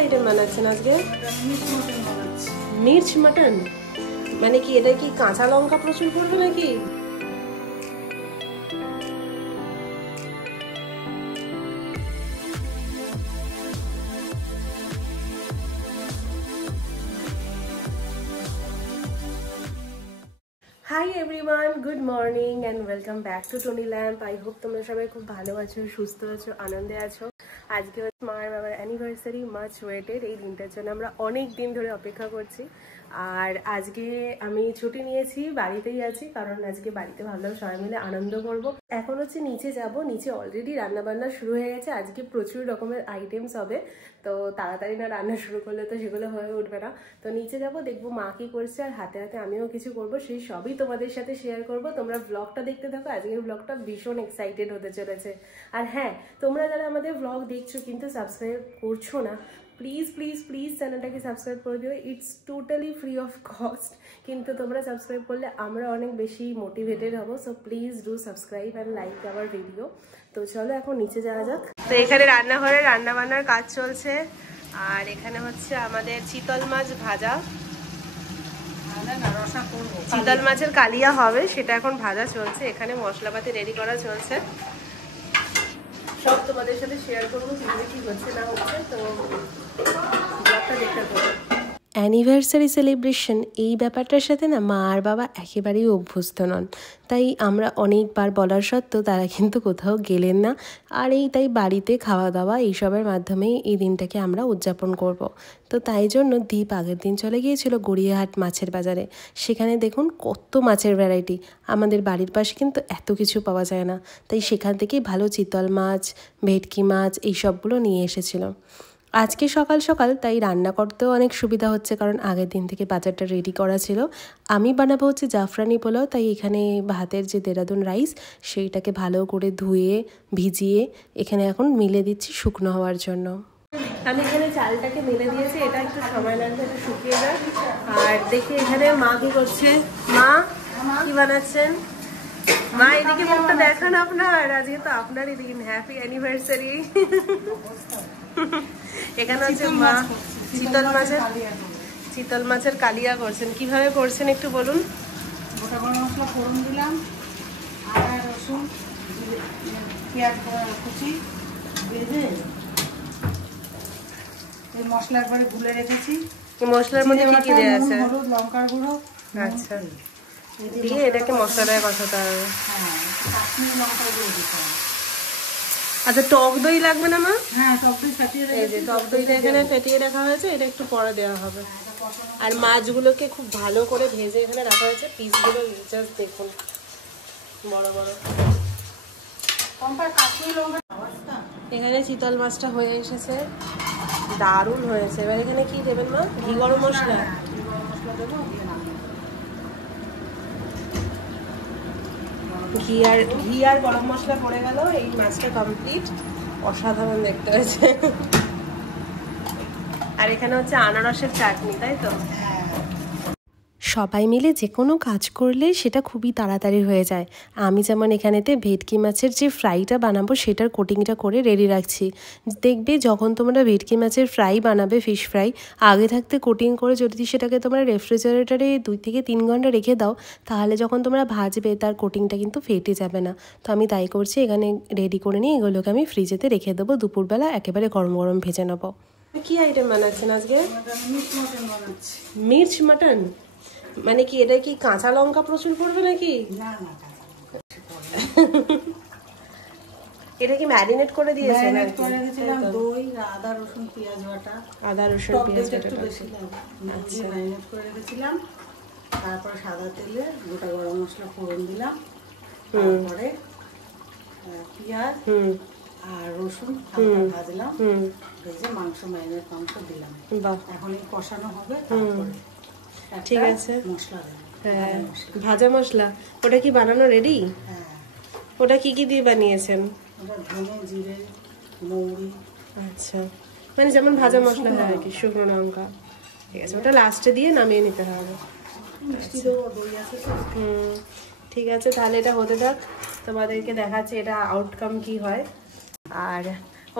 Item বানাচ্ছেন আজকে? মির্চ মাটন মানে কি? এটা কি কাঁচা লঙ্কা প্রচুর পড়বে নাকি? Hi everyone, good morning and welcome back to Tony lamp. I hope তোমরা সবাই খুব ভালো আছো, সুস্থ আছো, আনন্দে আছো। আজকে হচ্ছে মার বাবার অ্যানিভার্সারি, মাচ ওয়েটেড। এই দিনটার জন্য আমরা অনেক দিন ধরে অপেক্ষা করছি। আর আজকে আমি ছুটি নিয়েছি, বাড়িতেই আছি, কারণ আজকে বাড়িতে ভাবলাম সবাই মিলে আনন্দ করব। এখন হচ্ছে নিচে যাব, নিচে অলরেডি রান্নাবান্না শুরু হয়ে গেছে। আজকে প্রচুর রকমের আইটেমস হবে, তো তাড়াতাড়ি না রান্না শুরু করলে তো সেগুলো হয়ে উঠবে না। তো নিচে যাব, দেখবো মা কি করছে, আর হাতে হাতে আমিও কিছু করব, সেই সবই তোমাদের সাথে শেয়ার করব। তোমরা ব্লগটা দেখতে থাকো, আজকের ব্লগটা ভীষণ এক্সাইটেড হতে চলেছে। আর হ্যাঁ, তোমরা যারা আমাদের ব্লগ দেখছো কিন্তু সাবস্ক্রাইব করছো না, প্লিজ প্লিজ প্লিজ চ্যানেলটাকে সাবস্ক্রাইব করে দিও। It's totally free of cost, কিন্তু তোমরা সাবস্ক্রাইব করলে আমরা অনেক বেশি মোটিভেটেড হব। So please do subscribe and like our video. তো চলো এখন নিচে যাওয়া যাক। তো এখানে রান্নাঘরে রান্না বান্নার কাজ চলছে, আর এখানে হচ্ছে আমাদের চিতল মাছ ভাজা, চিতল মাছের কালিয়া হবে, সেটা এখন ভাজা চলছে। এখানে মশলাপাতি রেডি করা চলছে, সব তোমাদের সাথে শেয়ার করবো কি হচ্ছে না হচ্ছে। তো ব্লগটা দেখতে থাকো। অ্যানিভার্সারি সেলিব্রেশন এই ব্যাপারটার সাথে না মা আর বাবা একেবারেই অভ্যস্ত নন, তাই আমরা অনেকবার বলার সত্ত্বেও তারা কিন্তু কোথাও গেলেন না। আর তাই বাড়িতে খাওয়া দাওয়া এইসবের মাধ্যমেই এই দিনটাকে আমরা উদযাপন করব। তো তাই জন্য দীপ আগের দিন চলে গিয়েছিল গড়িয়াহাট মাছের বাজারে। সেখানে দেখুন কত মাছের ভ্যারাইটি, আমাদের বাড়ির পাশে কিন্তু এত কিছু পাওয়া যায় না, তাই সেখান থেকেই ভালো চিতল মাছ, ভেটকি মাছ এইসবগুলো নিয়ে এসেছিল আজকে সকাল সকাল। তাই রান্না করতেও অনেক সুবিধা হচ্ছে, কারণ আগের দিন থেকে বাজারটা রেডি করা ছিল। আমি বানাবো হচ্ছে জাফরানি পোলাও, তাই এখানে ভাতের যে দেরাদুন রাইস সেইটাকে ভালো করে ধুয়ে ভিজিয়ে এখানে এখন মিলে দিচ্ছি শুকনো হওয়ার জন্য। আমি এখানে চালটাকে মেলে দিয়েছি, এটা একটু সময় লাগবে, একটু শুকিয়ে যায়। আর দেখি এখানে মা কি করছে। মা কি বানাচ্ছেন? মা এদিকে মুখটা দেখান আপনার, আজকে তো আপনার এদিকে হ্যাপি অ্যানিভার্সারি। এখানে হচ্ছে মা চিতল মাছের কালিয়া করছেন। কিভাবে করছেন একটু বলুন। গোটা গরম মশলা ফোড়ন দিলাম, আদা রসুন পেঁয়াজ কুচি ভেজে এই মশলা একবারে গুলে রেখেছি। মশলার মধ্যে কি কি দেওয়া আছে? হলুদ, লঙ্কার গুঁড়ো। আচ্ছা, দিয়ে এটাকে মশলাটায় কষাতে হবে। হ্যাঁ, কাশ্মীরি লঙ্কার গুঁড়ো দিতে হবে। আচ্ছা, টক দই লাগবে না মা? হ্যাঁ, টক দই ফাটিয়ে রেখেছি। এই যে টক দইটা এখানে ফেটিয়ে রাখা হয়েছে, এটা একটু পরে দেওয়া হবে। আর মাছগুলোকে খুব ভালো করে ভেজে এখানে রাখা হয়েছে, পিসগুলো জাস্ট দেখুন বড় বড়। এখানে চিতল মাছটা হয়ে এসেছে, দারুণ হয়েছে। এবার এখানে কি দেবেন মা? ঘি গরম মশলা। ঘি আর গরম মশলা পড়ে গেল, এই মাছটা কমপ্লিট। অসাধারণ দেখতে হয়েছে। আর এখানে হচ্ছে আনারসের চাটনি, তাই তো? সবাই মিলে যে কোনো কাজ করলে সেটা খুবই তাড়াতাড়ি হয়ে যায়। আমি যেমন এখানেতে ভেটকি মাছের যে ফ্রাইটা বানাবো সেটার কোটিংটা করে রেডি রাখছি। দেখবে যখন তোমরা ভেটকি মাছের ফ্রাই বানাবে, ফিশ ফ্রাই, আগে থাকতে কোটিং করে যদি সেটাকে তোমরা রেফ্রিজারেটরে 2 থেকে 3 ঘন্টা রেখে দাও, তাহলে যখন তোমরা ভাজবে তার কোটিংটা কিন্তু ফেটে যাবে না। তো আমি তাই করছি, এখানে রেডি করে নিয়ে এগুলোকে আমি ফ্রিজেতে রেখে দেবো, দুপুরবেলা একেবারে গরম গরম ভেজে নেবো। কি আইটেম বানাচ্ছেন আজকে? মির্চ মাটন মানে কি? এটা কি কাঁচা লঙ্কা প্রচুর পড়বে নাকি? এটা কি ম্যারিনেট করে দিয়েছেন? দই, আদা রসুন পেঁয়াজ বাটা। আদা রসুন পেঁয়াজ বাটা একটু বেশি ম্যারিনেট করে রেখেছিলাম। তারপর সাদা তেলে গোটা গরম মশলা ফোড়ন দিলাম, তারপরে পেঁয়াজ আর রসুন হালকা ভাজলাম, ভেজে ম্যারিনেট মাংস দিলাম। এখন এই কষানো হবে, তারপরে ঠিক আছে মশলা দেব। হ্যাঁ, ভাজা মশলা। ওটা কি বানানো রেডি? হ্যাঁ। ওটা কি কি দিয়ে বানিয়েছেন? ওটা ধনে, জিরে, মৌরি। আচ্ছা, মানে যেমন ভাজা মশলা হয় আর কি, শুকনো লঙ্কা। ঠিক আছে, ওটা লাস্টে দিয়ে নামিয়ে নিতে হবে। ঠিক আছে, তাহলে এটা হতে থাক, তোমাদেরকে দেখাচ্ছি এটা আউটকাম কি হয়। আর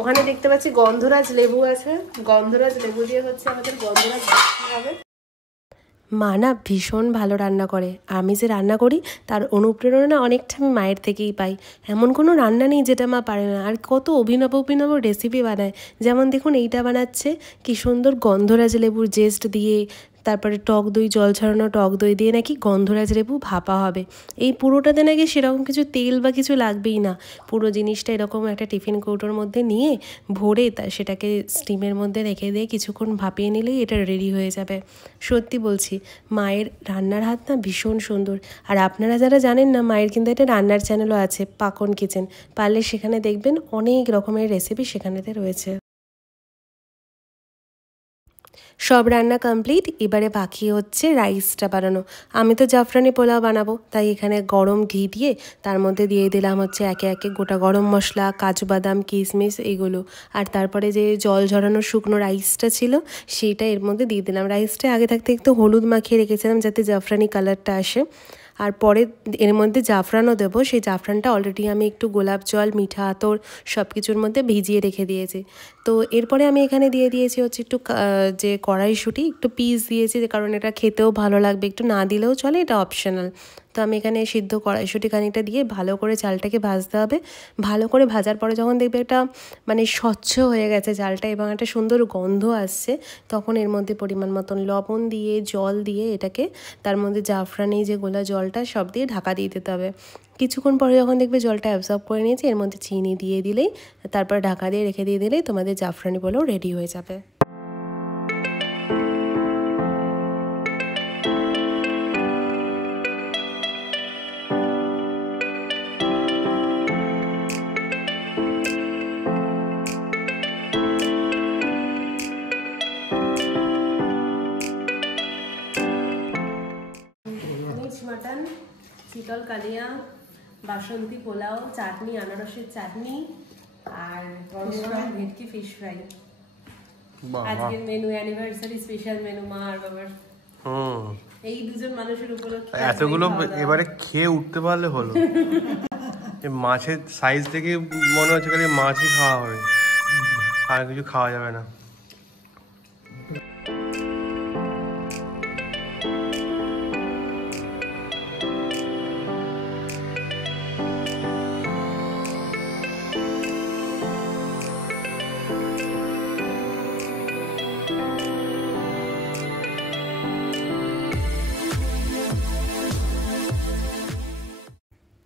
ওখানে দেখতে পাচ্ছি গন্ধরাজ লেবু আছে, গন্ধরাজ লেবু দিয়ে হচ্ছে আমাদের গন্ধরাজ হবে। মা না ভীষণ ভালো রান্না করে, আমি যে রান্না করি তার অনুপ্রেরণা অনেকটা আমি মায়ের থেকেই পাই। এমন কোনো রান্না নেই যেটা মা পারে না, আর কত অভিনব অভিনব রেসিপি বানায়। যেমন দেখুন এইটা বানাচ্ছে কি সুন্দর গন্ধরাজ লেবুর জেস্ট দিয়ে, তারপরে টক দই, জল ছড়ানো টক দই দিয়ে নাকি গন্ধরাজ লেবু ভাপা হবে। এই পুরোটাতে নাকি সেরকম কিছু তেল বা কিছু লাগবেই না, পুরো জিনিসটা এরকম একটা টিফিন কৌটোর মধ্যে নিয়ে ভরে সেটাকে স্টিমের মধ্যে রেখে দিয়ে কিছুক্ষণ ভাপিয়ে নিলেই এটা রেডি হয়ে যাবে। সত্যি বলছি, মায়ের রান্নার হাত না ভীষণ সুন্দর। আর আপনারা যারা জানেন না, মায়ের কিন্তু একটা রান্নার চ্যানেলও আছে, পাকন কিচেন, পারলে সেখানে দেখবেন অনেক রকমের রেসিপি সেখানেতে রয়েছে। সব রান্না কমপ্লিট, এবারে বাকি হচ্ছে রাইসটা বানানো। আমি তো জাফরানি পোলাও বানাবো, তাই এখানে গরম ঘি দিয়ে তার মধ্যে দিয়ে দিলাম হচ্ছে একে একে গোটা গরম মশলা, কাজু বাদাম, কিশমিশ এগুলো। আর তারপরে যে জল ঝরানো শুকনো রাইসটা ছিল সেইটা এর মধ্যে দিয়ে দিলাম। রাইসটা আগে থাকতে একটু হলুদ মাখিয়ে রেখেছিলাম যাতে জাফরানি কালারটা আসে। আর পরে এর মধ্যে জাফরানও দেবো, সেই জাফরানটা অলরেডি আমি একটু গোলাপ জল, মিঠা আতর সব কিছুর মধ্যে ভিজিয়ে রেখে দিয়েছি। তো এরপরে আমি এখানে দিয়ে দিয়েছি হচ্ছে একটু যে কড়াইশুঁটি, একটু পিস দিয়েছি, যে কারণ এটা খেতেও ভালো লাগবে, একটু না দিলেও চলে, এটা অপশনাল। তো আমি এখানে সিদ্ধ কড়াইশুঁটি খানিকটা দিয়ে ভালো করে চালটাকে ভাজতে হবে। ভালো করে ভাজার পরে যখন দেখবে একটা মানে স্বচ্ছ হয়ে গেছে চালটা এবং একটা সুন্দর গন্ধ আসছে, তখন এর মধ্যে পরিমাণ মতন লবণ দিয়ে, জল দিয়ে এটাকে তার মধ্যে জাফরানি যে গোলা জলটা সব দিয়ে ঢাকা দিয়ে দিতে হবে। কিছুক্ষণ পরে যখন দেখবে জলটা অ্যাবজর্ব করে নিয়েছে, এর মধ্যে চিনি দিয়ে দিলেই, তারপর ঢাকা দিয়ে রেখে দিয়ে দিলেই তোমাদের জাফরানি পোলাও রেডি হয়ে যাবে। মাটন, চিতল কালিয়া, বাসন্তী পোলাও, চাটনি, আনারসের চাটনি, আর গরম গরম ভেটকি ফিশ ফ্রাই। আজকের মেনু অ্যানিভার্সারি স্পেশাল মেনু মা আর বাবার। এই দুজন মানুষের উপলক্ষে এতগুলো এবারে খেয়ে উঠতে পারলে হলো। মাছের সাইজ থেকে মনে হচ্ছে খালি মাছই খাওয়া হবে, আর কিছু খাওয়া যাবে না।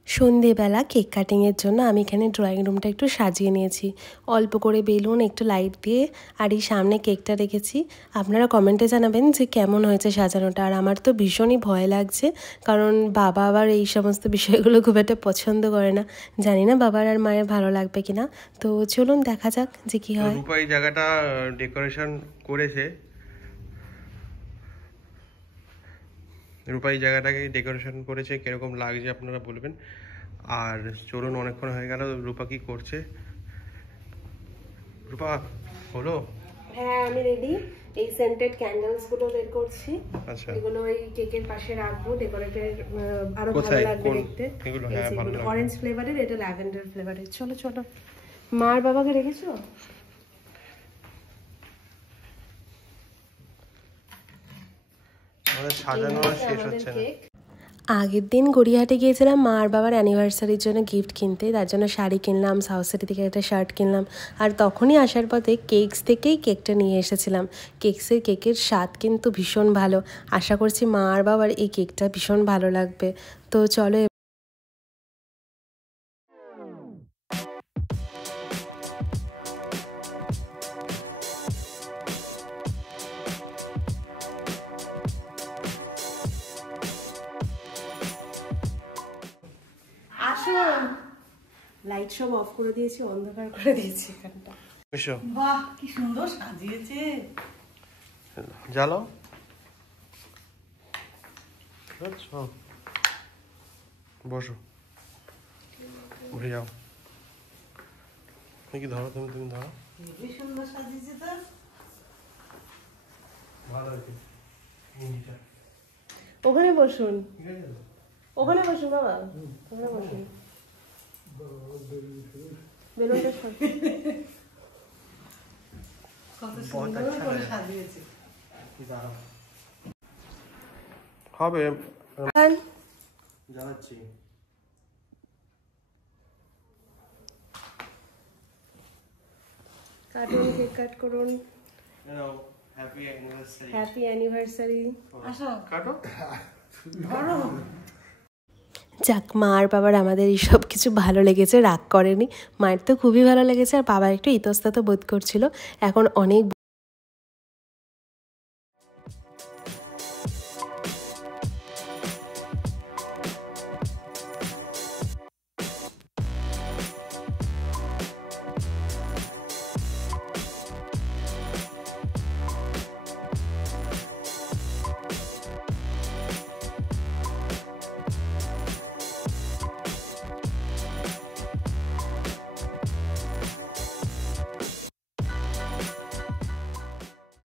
সন্ধেবেলা কেক কাটিংয়ের জন্য আমি এখানে ড্রয়িং রুমটা একটু সাজিয়ে নিয়েছি, অল্প করে বেলুন, একটু লাইট দিয়ে, আর এই সামনে কেকটা রেখেছি। আপনারা কমেন্টে জানাবেন যে কেমন হয়েছে সাজানোটা। আর আমার তো ভীষণই ভয় লাগছে, কারণ বাবা আবার এই সমস্ত বিষয়গুলো খুব একটা পছন্দ করে না। জানি না বাবার আর মায়ের ভালো লাগবে কিনা, তো চলুন দেখা যাক যে কি হয়। রূপা এই জায়গাটা ডেকোরেশন করেছে, রূপা এই জায়গাটাকে ডেকোরেশন করেছে, কিরকম লাগছে আপনারা বলবেন। আর চলুন, অনেকক্ষণ হয়ে গেল, রূপা কি করছে? রূপা হলো? হ্যাঁ আমি রেডি। এই সেন্টেড ক্যান্ডেলস গুলো বের করছি, আচ্ছা, এগুলো এই কেকের পাশে রাখবো, ডেকোরেটের আরো ভালো কোথায় লাগবে কোন দেখতে। এগুলো? হ্যাঁ ভালো লাগবে। অরেঞ্জ ফ্লেভারের, এটা ল্যাভেন্ডার ফ্লেভারের। চলো চলো, মা আর বাবাকে রেখেছো? আমাদের সাজানো শেষ হচ্ছে না। আগের দিন গড়িয়াহাটে গিয়েছিলাম মা আর বাবার অ্যানিভার্সারির জন্য গিফট কিনতে, তার জন্য শাড়ি কিনলাম, সাউথ সিটি থেকে একটা শার্ট কিনলাম। আর তখনই আসার পথে কেকস থেকেই কেকটা নিয়ে এসেছিলাম। কেকের স্বাদ কিন্তু ভীষণ ভালো। আশা করছি মা আর বাবার এই কেকটা ভীষণ ভালো লাগবে। তো চলো আসো। লাইট সব অফ করে দিয়েছি, অন্ধকার করে দিয়েছি এখানটা। বাহ কি সুন্দর সাজিয়েছে। জ্বালো, বসো, উঠে যাও। কি ধরো, তুমি ধরো। কি সুন্দর সাজিয়েছে তো, ভালো আছে। ওখানে বসুন, ওখানে বসুন বাবা, ওখানে বসুন। বেলুনটা কত সুন্দর করে সাজিয়েছে। হবে জানাচ্ছি। কাটুন, কেক কাট করুন। Happy anniversary. আসো কাটো। ধরো। যাক, মা আর বাবার আমাদের এইসব কিছু ভালো লেগেছে, রাগ করেনি। মায়ের তো খুবই ভালো লেগেছে, আর বাবা একটু ইতস্তত বোধ করছিল। এখন অনেক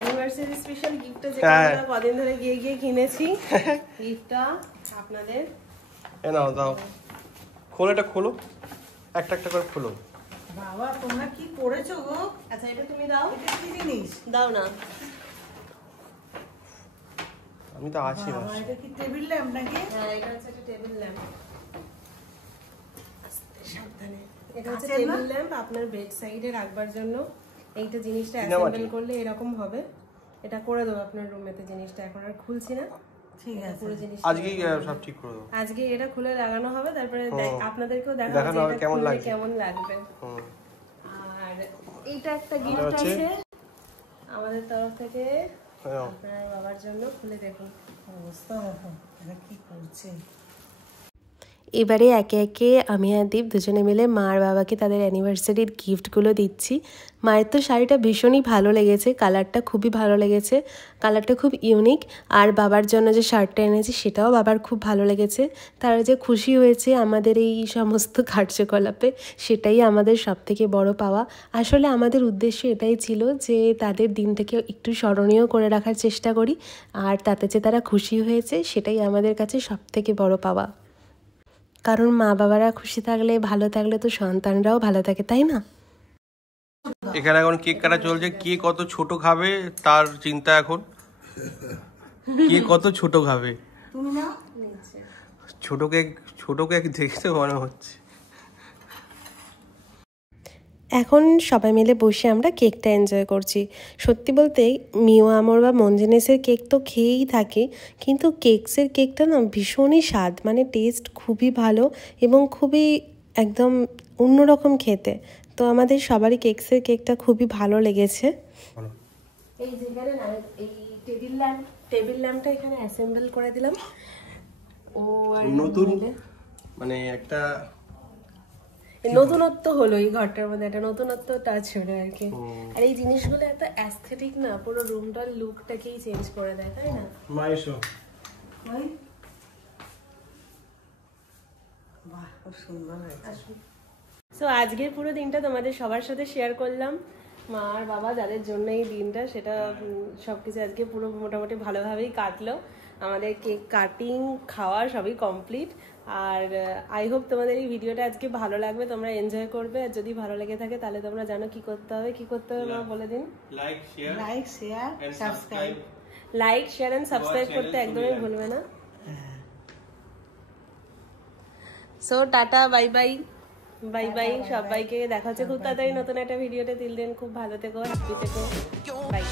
অ্যানিভার্সারি স্পেশাল গিফটটা যেটা আমরা কদিন ধরে গিয়ে গিয়ে কিনেছি, গিফটটা আপনাদের। এ নাও, দাও, খোলো, এটা খোলো, একটা একটা করে খোলো। বাবা তোমরা কি করেছো গো? আচ্ছা, এটা তুমি দাও। এটা কি জিনিস? দাও না। আমি তো আছি না। বাবা এটা কি টেবিল ল্যাম্প নাকি? হ্যাঁ, এটা হচ্ছে একটা টেবিল ল্যাম্প। সাবধানে। এটা হচ্ছে কাচের না? টেবিল ল্যাম্প, আপনার বেড সাইডে রাখবার জন্য। এইটা জিনিসটা চিনাবাটি। অ্যাসেম্বল করলে এরকম হবে। এটা করে দেবো আপনার রুমেতে। জিনিসটা এখন আর খুলছি না। ঠিক আছে। পুরো জিনিস আজকেই সব ঠিক করে দেবো। আজকে এটা খুলে লাগানো হবে, তারপরে আপনাদেরকেও দেখানো দেখানো হবে হবে কেমন কেমন লাগছে। কেমন লাগবে। হুম। আর এইটা একটা গিফট হচ্ছে? আছে আমাদের তরফ থেকে হ্যাঁ। আপনার বাবার জন্য। খুলে দেখুন অবস্থা দেখো এটা কি করছে। এবারে একে একে আমি আর দীপ দুজনে মিলে মা আর বাবাকে তাদের অ্যানিভার্সারির গিফটগুলো দিচ্ছি। মায়ের তো শাড়িটা ভীষণই ভালো লেগেছে, কালারটা খুবই ভালো লেগেছে, কালারটা খুব ইউনিক। আর বাবার জন্য যে শার্টটা এনেছি সেটাও বাবার খুব ভালো লেগেছে। তারা যে খুশি হয়েছে আমাদের এই সমস্ত কার্যকলাপে, সেটাই আমাদের সবথেকে বড় পাওয়া। আসলে আমাদের উদ্দেশ্য এটাই ছিল যে তাদের দিনটাকে একটু স্মরণীয় করে রাখার চেষ্টা করি, আর তাতে যে তারা খুশি হয়েছে সেটাই আমাদের কাছে সবথেকে বড় পাওয়া। কারণ মা বাবারা খুশি থাকলে, ভালো থাকলে তো সন্তানরাও ভালো থাকে, তাই না? এখানে এখন কেক কাটা চলছে। কে কত ছোট খাবে তার চিন্তা এখন। কে কত ছোট খাবে। তুমি না ছোট কেক দেখতে মনে হচ্ছে। এখন সবাই মিলে বসে আমরা কেকটা এনজয় করছি। সত্যি বলতে মিও আমর বা মঞ্জিনেসের কেক তো খেয়েই থাকি, কিন্তু কেকসের কেকটা না ভীষণই স্বাদ, মানে টেস্ট খুবই ভালো এবং খুবই একদম অন্যরকম খেতে। তো আমাদের সবারই কেকসের কেকটা খুবই ভালো লেগেছে। এই যেখানে এই টেবিল ল্যাম্পটা এখানে অ্যাসেম্বল করে দিলাম। ও আর নতুন মানে একটা নতুনত্ব হলো এই ঘরটার মধ্যে, একটা নতুনত্ব টাচ হলো আর কি। আর এই জিনিসগুলো এত অ্যাস্থেটিক না, পুরো রুমটার লুকটাকেই চেঞ্জ করে দেয়, তাই না? মাইশো ওই বাহ খুব সুন্দর হয়েছে। সো আজকের পুরো দিনটা তোমাদের সবার সাথে শেয়ার করলাম। মা আর বাবা যাদের জন্য এই দিনটা, সেটা সবকিছু আজকে পুরো মোটামুটি ভালোভাবেই কাটলো। আমাদের কেক কাটিং, খাওয়া সবই কমপ্লিট। আর আই হোপ তোমাদের এই ভিডিওটা আজকে ভালো লাগবে, তোমরা এনজয় করবে। আর যদি ভালো লেগে থাকে তাহলে তোমরা জানো কি করতে হবে। মা বলে দিন। Like share subscribe. Like, share and subscribe করতে একদমই ভুলবে না। সো টাটা, বাই বাই। বাই বাই সবাইকে। দেখা হচ্ছে খুব তাড়াতাড়ি নতুন একটা ভিডিওতে। তিল দিন খুব ভালো থেকো, হ্যাপি থেকো, বাই।